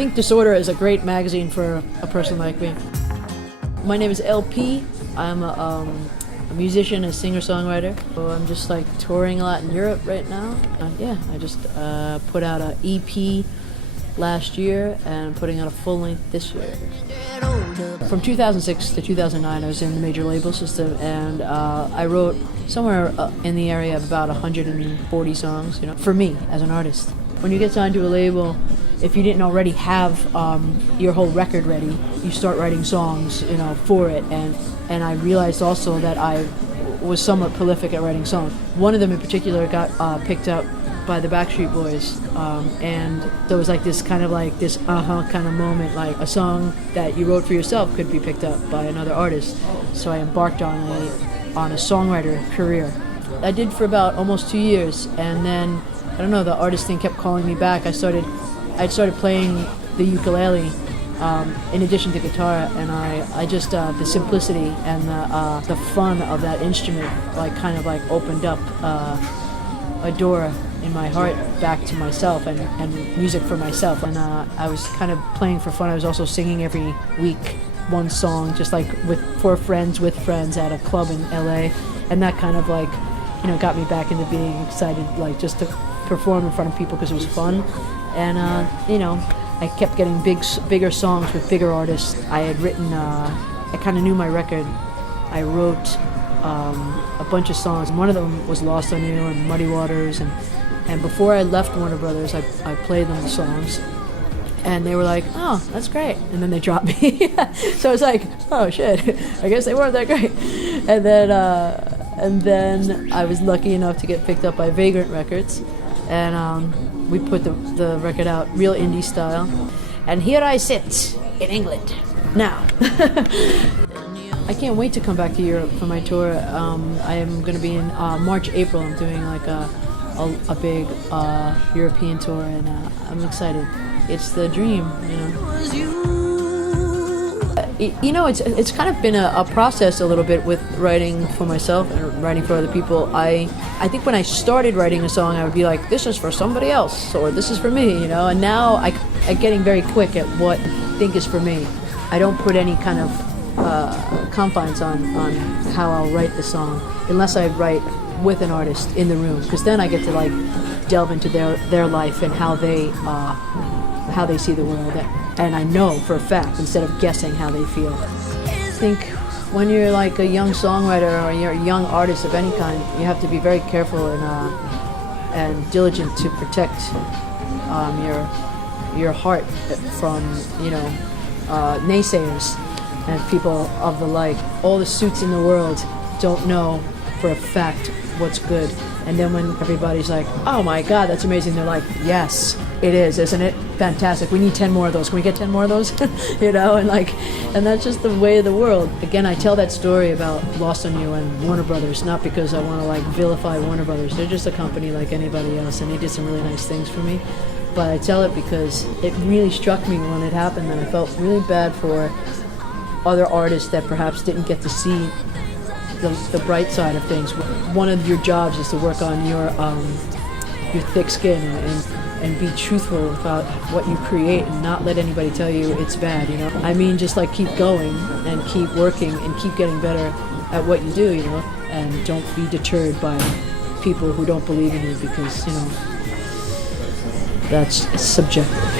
Think Disorder is a great magazine for a person like me. My name is LP. I'm a musician, a singer-songwriter. So I'm just like touring a lot in Europe right now. Yeah, I just put out an EP last year and putting out a full length this year. From 2006 to 2009, I was in the major label system, and I wrote somewhere in the area of about 140 songs, for me as an artist. When you get signed to a label, if you didn't already have your whole record ready, you start writing songs, for it. And I realized also that I was somewhat prolific at writing songs. One of them in particular got picked up by the Backstreet Boys, and there was like this kind of moment, like a song that you wrote for yourself could be picked up by another artist. So I embarked on a songwriter career. I did for about almost 2 years, and then I don't know, the artist thing kept calling me back. I started playing the ukulele in addition to guitar, and I just the simplicity and the fun of that instrument opened up a door in my heart back to myself and music for myself. And I was kind of playing for fun. I was also singing every week one song, just like with friends at a club in LA, and that kind of got me back into being excited, just to perform in front of people because it was fun. And I kept getting bigger songs with bigger artists. I had written, I kind of knew my record. I wrote a bunch of songs. One of them was Lost on You and Muddy Waters, and before I left Warner Brothers, I played them the songs, and they were like, "Oh, that's great," and then they dropped me. So I was like, "Oh shit, I guess they weren't that great." And then I was lucky enough to get picked up by Vagrant Records, and we put the record out real indie style. And here I sit in England now. I can't wait to come back to Europe for my tour. I am going to be in March, April. I'm doing a big European tour, and I'm excited. It's the dream, It's kind of been a process a little bit with writing for myself and writing for other people. I think when I started writing a song, I would be like, this is for somebody else, or this is for me, And now I'm getting very quick at what I think is for me. I don't put any kind of confines on how I'll write the song, unless I write with an artist in the room, because then I get to delve into their life and how they see the world. And I know for a fact, instead of guessing how they feel. I think when you're like a young songwriter or you're a young artist of any kind, you have to be very careful and diligent to protect your heart from naysayers and people of the like. All the suits in the world don't know for a fact what's good. And then when everybody's like, "Oh my God, that's amazing," they're like, "Yes, it is, isn't it? Fantastic. We need 10 more of those. Can we get 10 more of those?" And that's just the way of the world. Again, I tell that story about Lost on You and Warner Brothers, not because I want to vilify Warner Brothers. They're just a company like anybody else, and they did some really nice things for me. But I tell it because it really struck me when it happened, and I felt really bad for other artists that perhaps didn't get to see the bright side of things. One of your jobs is to work on your thick skin and be truthful about what you create and not let anybody tell you it's bad, I mean, just keep going and keep working and keep getting better at what you do, and don't be deterred by people who don't believe in you, because, that's subjective.